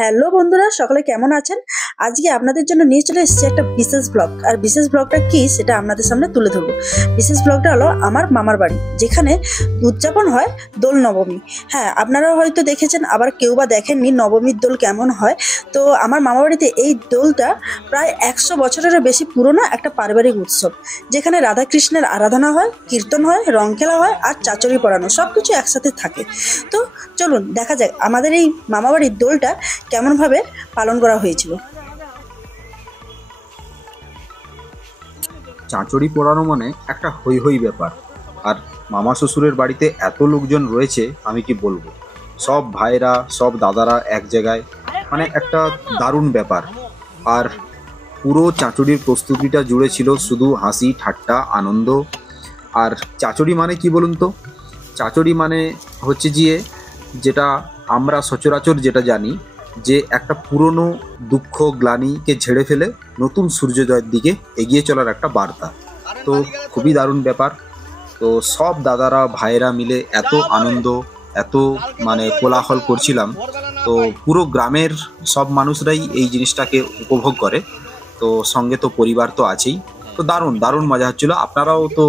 Hello বন্ধুরা, সকলে কেমন আছেন? আজকে আপনাদের জন্য নিয়ে চলে এসেছি একটা বিশেষ ব্লগ। আর বিশেষ ব্লগটা কি সেটা আপনাদের সামনে তুলে ধরবো। বিশেষ ব্লগটা হলো আমার মামার বাড়ি, যেখানে উদযাপন হয় দোল নবমী। হ্যাঁ, আপনারা হয়তো দেখেছেন, আবার কেউ বা দেখেননি নবমীর দোল কেমন হয়। তো আমার মামার বাড়িতে এই দোলটা প্রায় 100 বছরেরও বেশি পুরনো একটা পারিবারিক উৎসব, যেখানে রাধাকৃষ্ণের আরাধনা হয়, কীর্তন হয়, রং খেলা হয় আর চাচড়ি পড়ানো সব কিছু একসাথে থাকে। তো চলুন দেখা যাক আমাদের এই মামাবাড়ির দোলটা কেমনভাবে পালন করা হয়েছিল। চাঁচড়ি পোড়ানো মানে একটা হই হই ব্যাপার। আর মামা শ্বশুরের বাড়িতে এত লোকজন রয়েছে, আমি কি বলবো, সব ভাইরা সব দাদারা এক জায়গায়, মানে একটা দারুণ ব্যাপার। আর পুরো চাঁচড়ির প্রস্তুতিটা জুড়ে ছিল শুধু হাসি ঠাট্টা আনন্দ। আর চাঁচড়ি মানে কি বলুন তো, চাঁচড়ি মানে হচ্ছে গিয়ে যেটা আমরা সচরাচর যেটা জানি, যে একটা পুরনো দুঃখ গ্লানিকে ঝেড়ে ফেলে নতুন সূর্যোদয়ের দিকে এগিয়ে চলার একটা বার্তা। তো খুবই দারুণ ব্যাপার। তো সব দাদারা ভাইয়েরা মিলে এত আনন্দ, এত মানে কোলাহল করছিলাম। তো পুরো গ্রামের সব মানুষরাই এই জিনিসটাকে উপভোগ করে। তো সঙ্গে তো পরিবার তো আছেই। তো দারুণ দারুণ মজা হচ্ছিল। আপনারাও তো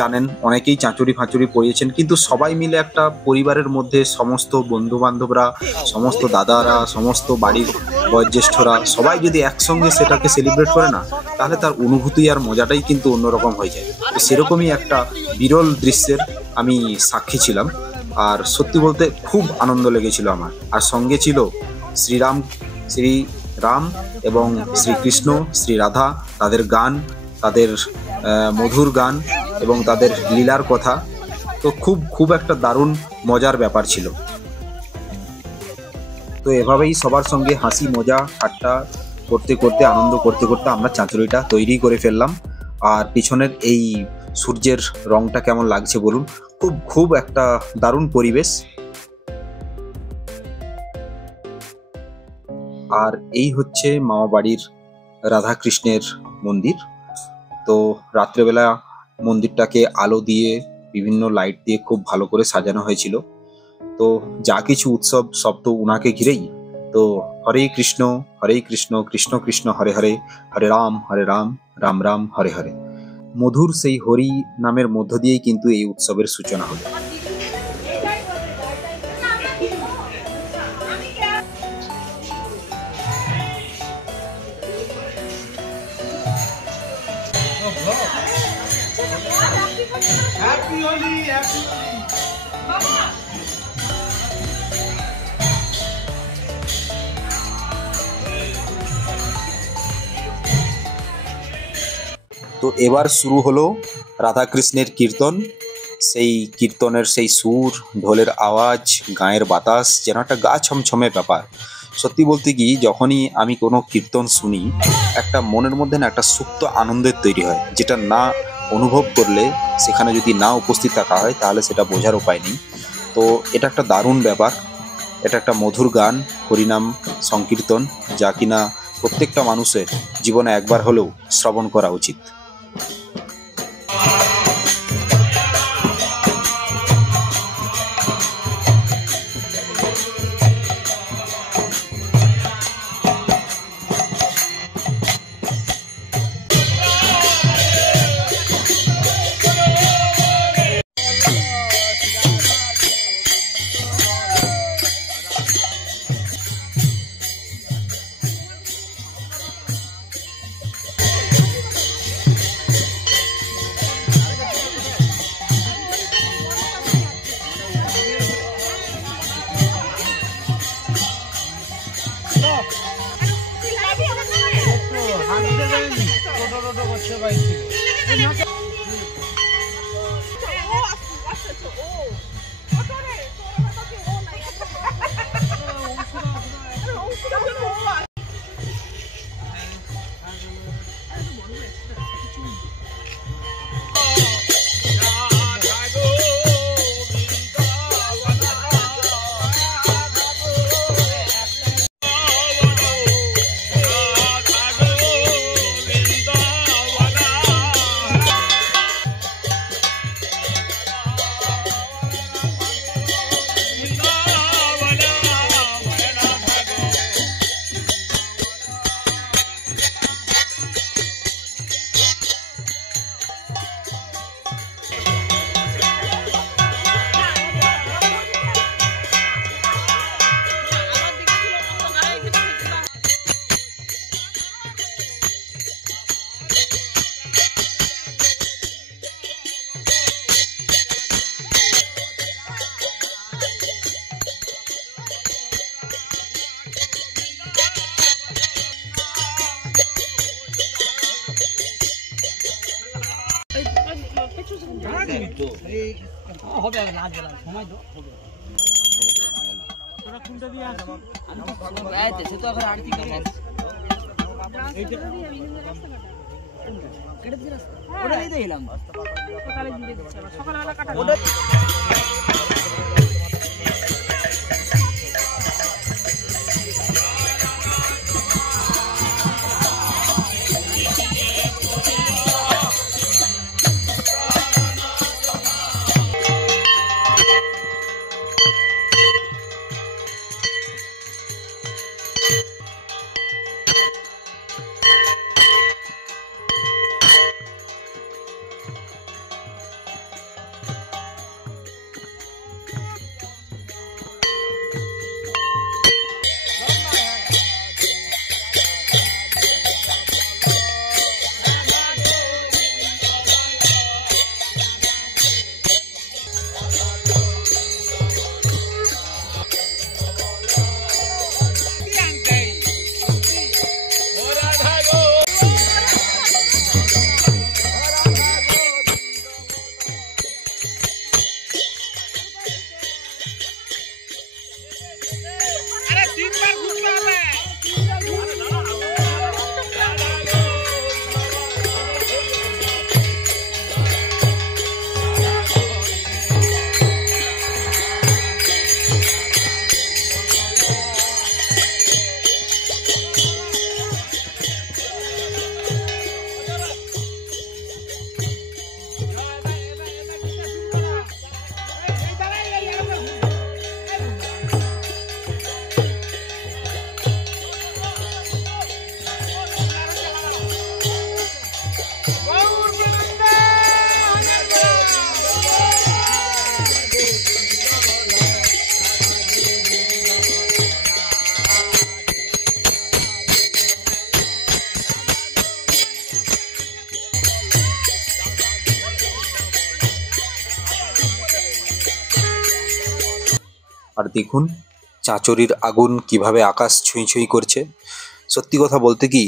জানেন, অনেকেই চাঁচড়ি ফাঁচড়ি পড়িয়েছেন, কিন্তু সবাই মিলে একটা পরিবারের মধ্যে সমস্ত বন্ধু বান্ধবরা, সমস্ত দাদারা, সমস্ত বাড়ির বয়োজ্যেষ্ঠরা সবাই যদি একসঙ্গে সেটাকে সেলিব্রেট করে না, তাহলে তার অনুভূতি আর মজাটাই কিন্তু অন্যরকম হয়ে যায়। তো সেরকমই একটা বিরল দৃশ্যের আমি সাক্ষী ছিলাম। আর সত্যি বলতে খুব আনন্দ লেগেছিল আমার। আর সঙ্গে ছিল শ্রীরাম এবং শ্রীকৃষ্ণ, শ্রী রাধা, তাদের গান, তাদের মধুর গান এবং তাদের লীলার কথা। তো খুব একটা দারুণ মজার ব্যাপার ছিল। তো এভাবেই সবার সঙ্গে হাসি মজা ঠাট্টা করতে করতে, আনন্দ করতে করতে আমরা চাঁচড়িটা তৈরি করে ফেললাম। আর পিছনের এই সূর্যের রংটা কেমন লাগছে বলুন, খুব একটা দারুণ পরিবেশ। আর এই হচ্ছে মামা বাড়ির রাধাকৃষ্ণের মন্দির। তো রাত্রেবেলা মন্দিরটাকে আলো দিয়ে, বিভিন্ন লাইট দিয়ে খুব ভালো করে সাজানো হয়েছিল। তো যা কিছু উৎসব সব তো উনাকে ঘিরেই। তো হরে কৃষ্ণ কৃষ্ণ কৃষ্ণ হরে হরে, হরে রাম রাম রাম হরে হরে। মধুর সেই হরি নামের মধ্য দিয়েই কিন্তু এই উৎসবের সূচনা হলো। তো এবার শুরু হলো রাধাকৃষ্ণের কীর্তন। সেই কীর্তনের সেই সুর, ঢোলের আওয়াজ, গায়ের বাতাস যেন একটা গা ছমছমে ব্যাপার। সত্যি বলতে কি, যখনই আমি কোনো কীর্তন শুনি, একটা মনের মধ্যে না একটা সুপ্ত আনন্দের তৈরি হয়, যেটা না অনুভব করলে, সেখানে যদি না উপস্থিত থাকা হয়, তাহলে সেটা বোঝার উপায় নেই। তো এটা একটা দারুণ ব্যাপার। এটা একটা মধুর গান, হরিনাম সংকীর্তন, যা কিনা প্রত্যেকটা মানুষের জীবনে একবার হলেও শ্রবণ করা উচিত। আর দেখুন চাঁচরির আগুন কিভাবে আকাশ ছুঁই ছুঁই করছে। সত্যি কথা বলতে কি,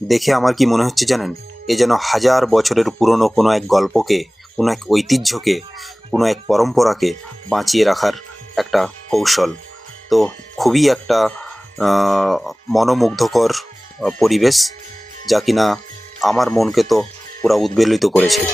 দেখে আমার কি মনে হচ্ছে জানেন, এ যেন হাজার বছরের পুরনো কোনো এক গল্পকে, কোনো এক ঐতিহ্যকে, কোনো এক পরম্পরাকে বাঁচিয়ে রাখার একটা কৌশল। তো খুবই একটা মনোমুগ্ধকর পরিবেশ, যা কিনা আমার মনকে তো পুরা উদ্বেলিত করেছে।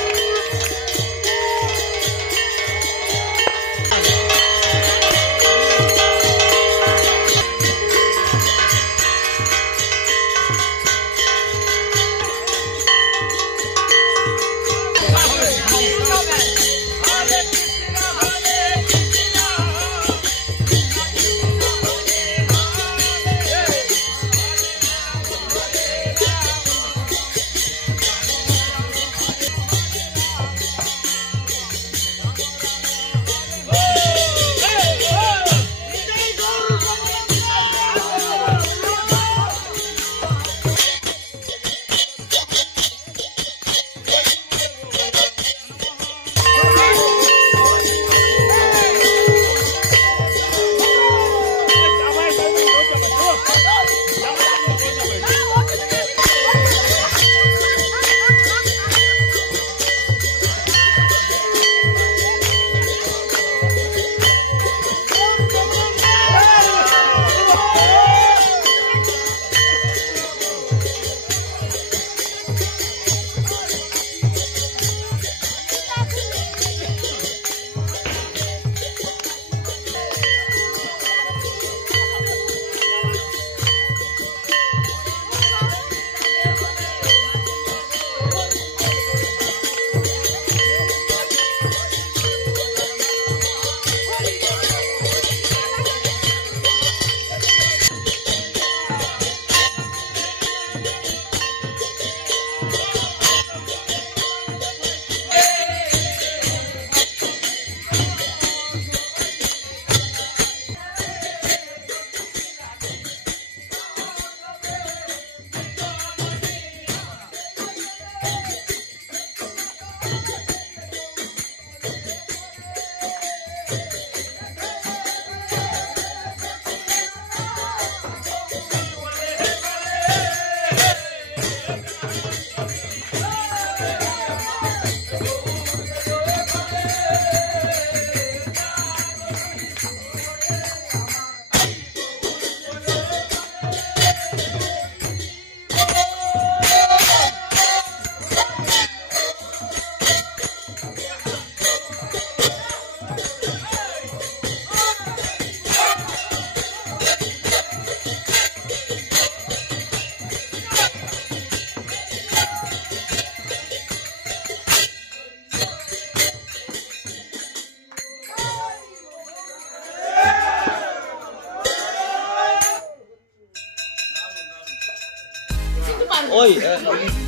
ওই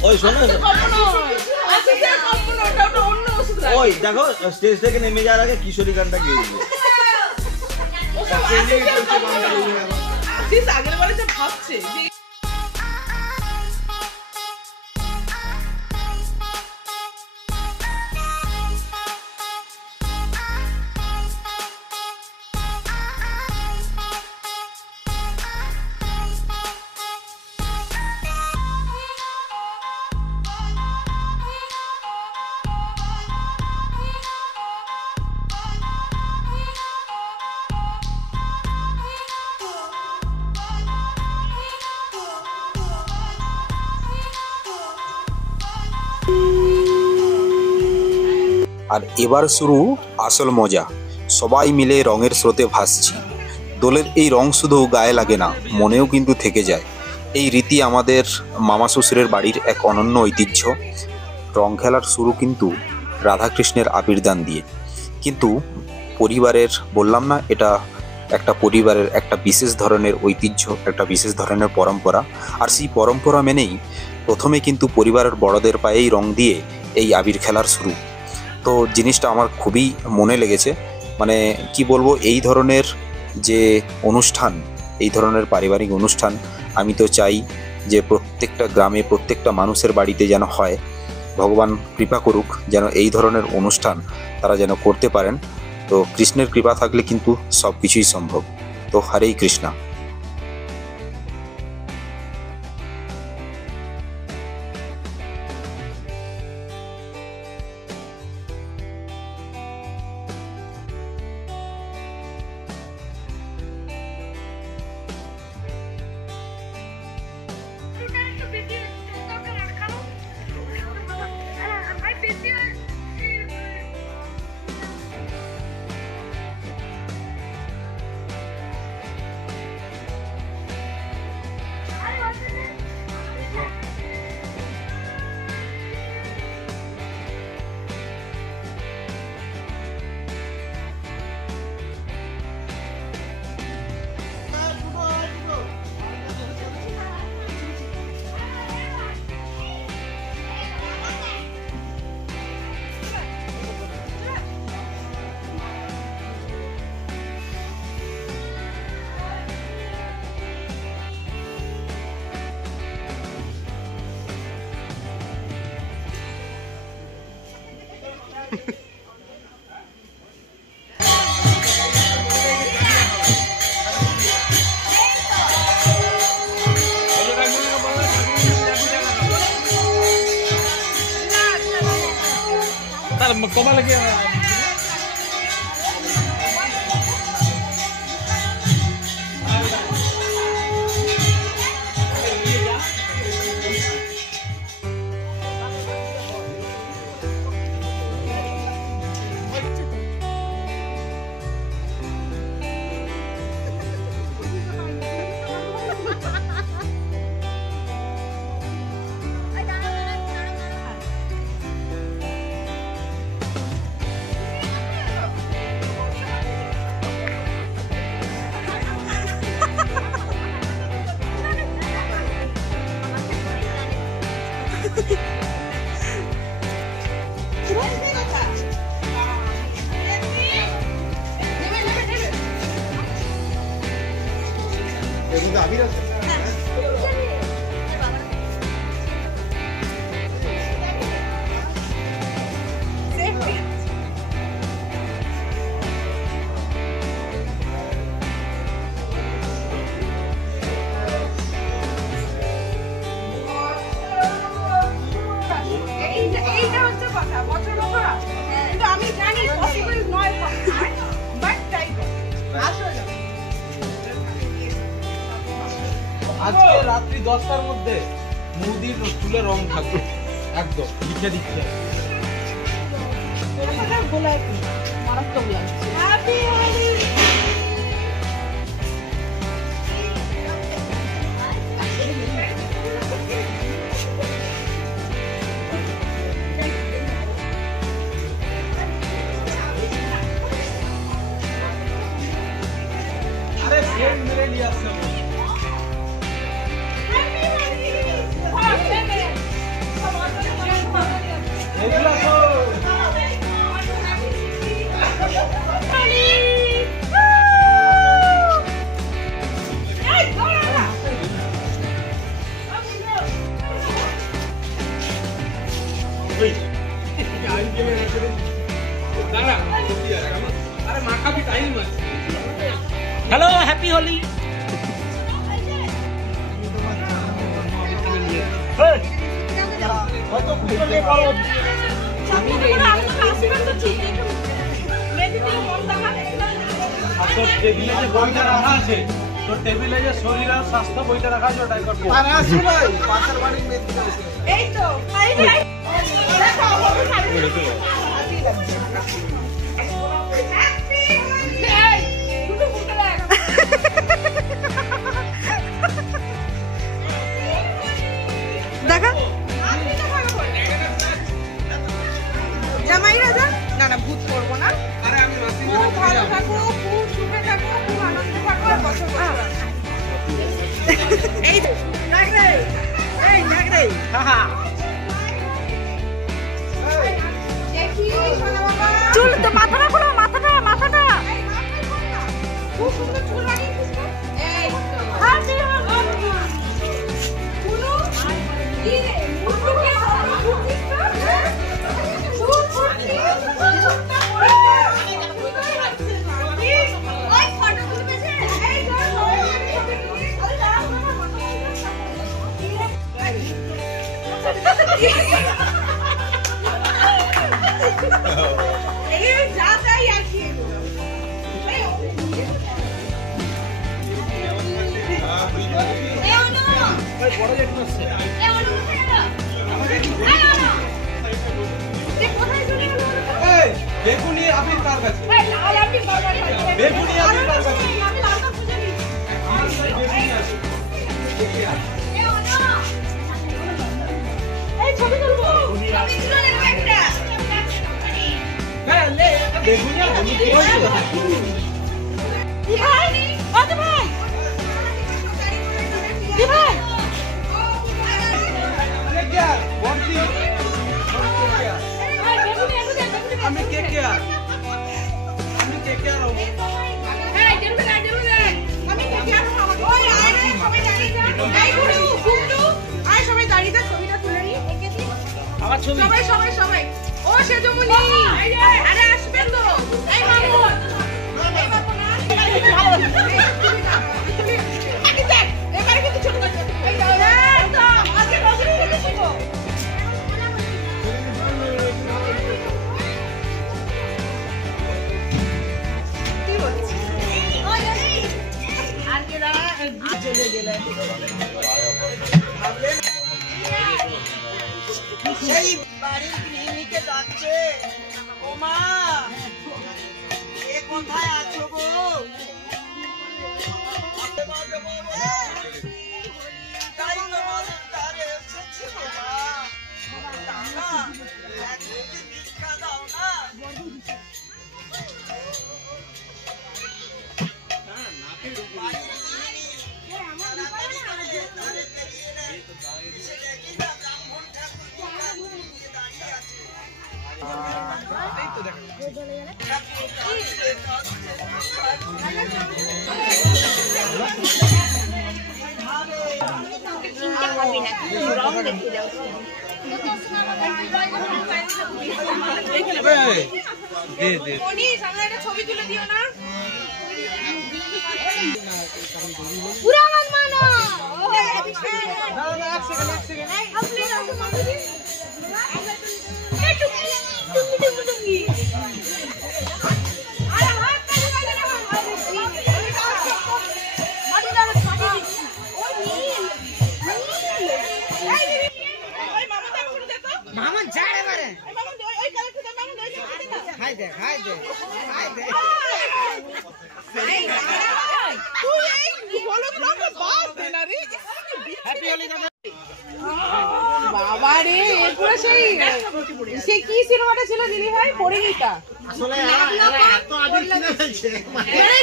ওই শোনো ওই দেখো স্টেজ থেকে নেমে যাওয়ার আগে কিশোরী গানটা গিয়ে দিবে। আগের বারে যে ভাবছে আর এবার শুরু আসল মজা। সবাই মিলে রঙের স্রোতে ভাসছি। দোলের এই রং শুধু গায়ে লাগে না, মনেও কিন্তু থেকে যায়। এই রীতি আমাদের মামা শ্বশুরের বাড়ির এক অনন্য ঐতিহ্য। রং খেলার শুরু কিন্তু রাধাকৃষ্ণের আবির্দান দিয়ে। কিন্তু পরিবারের, বললাম না, এটা একটা পরিবারের একটা বিশেষ ধরনের ঐতিহ্য, একটা বিশেষ ধরনের পরম্পরা। আর সেই পরম্পরা মেনেই প্রথমে কিন্তু পরিবারের বড়দের পায়েই রং দিয়ে এই আবির খেলার শুরু। তো জিনিসটা আমার খুবই মনে লেগেছে। মানে কি বলবো, এই ধরনের যে অনুষ্ঠান, এই ধরনের পারিবারিক অনুষ্ঠান আমি তো চাই যে প্রত্যেকটা গ্রামে, প্রত্যেকটা মানুষের বাড়িতে যেন হয়। ভগবান কৃপা করুক যেন এই ধরনের অনুষ্ঠান তারা যেন করতে পারেন। তো কৃষ্ণের কৃপা থাকলে কিন্তু সব কিছুই সম্ভব। তো হরেই কৃষ্ণা। कमाल किया আজকে রাত্রি 10টার মধ্যে মুদির চুলে রং থাকবে একদম লিখে দিচ্ছে। মারাত্মক লাগছে। আরে ফ্রেন্ড মেরে নিয়ে আসছে। হ্যাপি হোলি। টেবিলে যে বইটা রাখা আছে, তো টেবিলে যে শরীর আর স্বাস্থ্য বইটা রাখা আছে ওটাই করবো। এই তো দেখা জামাই রাজা। না না ভূত করবো না, খুব ভালো থাকো, খুব সুখে থাকো, খুব আনন্দে থাকো, আর বছর বছর এই ডাক রে, এই ডাক রে। চুল তো মাথাটা খোলো, মাথাটা মাথাটা খুব সুন্দর চুল লাগিয়েছিস তো। এই তো আর তুই আমার শুনো কি রে মুখে খুঁজিস তো চুল ফুটছিস চুলটা পড়ে ওই ফটো তুলবেছে। এই ধর আরে দাঁড়াও এই যা তাই আছে। বেগুনি আপনি কার কাছে? বেগুনি আপনি কার কাছে? এই ছবি তুলবো, ছবি তুলে নেব একটা। হ্যাঁ লে বেগুনি আপনি কই তো? দি ভাই কত ভাই দি ভাই বন্টি আমি কে কে আর আমি কে কে আর হবো? এই জরুর না জরুর না আমি কে কে আর হবো। ওই আয় রে সবাই দাঁড়িয়ে যা। এই গুরু গুরু আয় সবাই দাঁড়িয়ে যা, ছবিটা তুলে নি এঁকে দি আমার ছবি সবাই সবাই সবাই। ও সেজমুনি আরে আসবেন তো। এই মামুন এই মামুন ভালো তুমি দেখ এবারে কিন্তু ছোট করে এই দাও তো আজকে নজরে রেখেছিস। সেই বাড়ির গৃহিণীকে যাচ্ছে, ও মা এ কোথায় আছো গো? তাই তোমার দ্বারে এসেছি গো মা। দাদা, এক কেজি ভিক্ষা দাও না। দে দে মনি সামনে একটা ছবি তুলে দিও না। পুরা মান মানো এক সেকেন্ড এই আপনি রাখো মামুনি এই টুকি টুকি টুকি আরে হাত কাটে কাটে না মাটি দাও মাটি দিচ্ছি। ওই নীল এই দিদি ওই মামা দেখ শুরু দে তো মামা যাড়ে মারে। ওই মামা ওই কালেক্ট দে মামা ওই দিদি না হাই দে হাই দে হাই দে। তুই বলো তো বাস দে না রে। হ্যাপি হোলি দাদা। বাবা রে এরপরে সেই কি সিনেমাটা ছিল দিদি ভাই পরিণীতা। আসলে এত আবির কিনে ফেলছে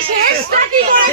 শেষটা কি করে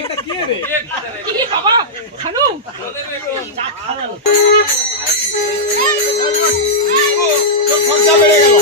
এটা কে রে? খরচা বেড়ে গেল।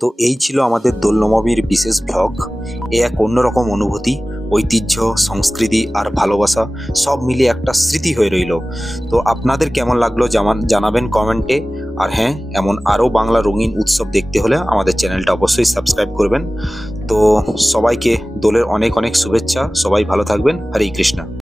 তো এই ছিল আমাদের দোল নবমীর বিশেষ ব্লগ। এ এক অন্যরকম অনুভূতি, ঐতিহ্য, সংস্কৃতি আর ভালোবাসা সব মিলিয়ে একটা স্মৃতি হয়ে রইল। তো আপনাদের কেমন লাগলো জানাবেন কমেন্টে। আর হ্যাঁ, এমন আরও বাংলা রঙিন উৎসব দেখতে হলে আমাদের চ্যানেলটা অবশ্যই সাবস্ক্রাইব করবেন। তো সবাইকে দোলের অনেক অনেক শুভেচ্ছা। সবাই ভালো থাকবেন। হরে কৃষ্ণ।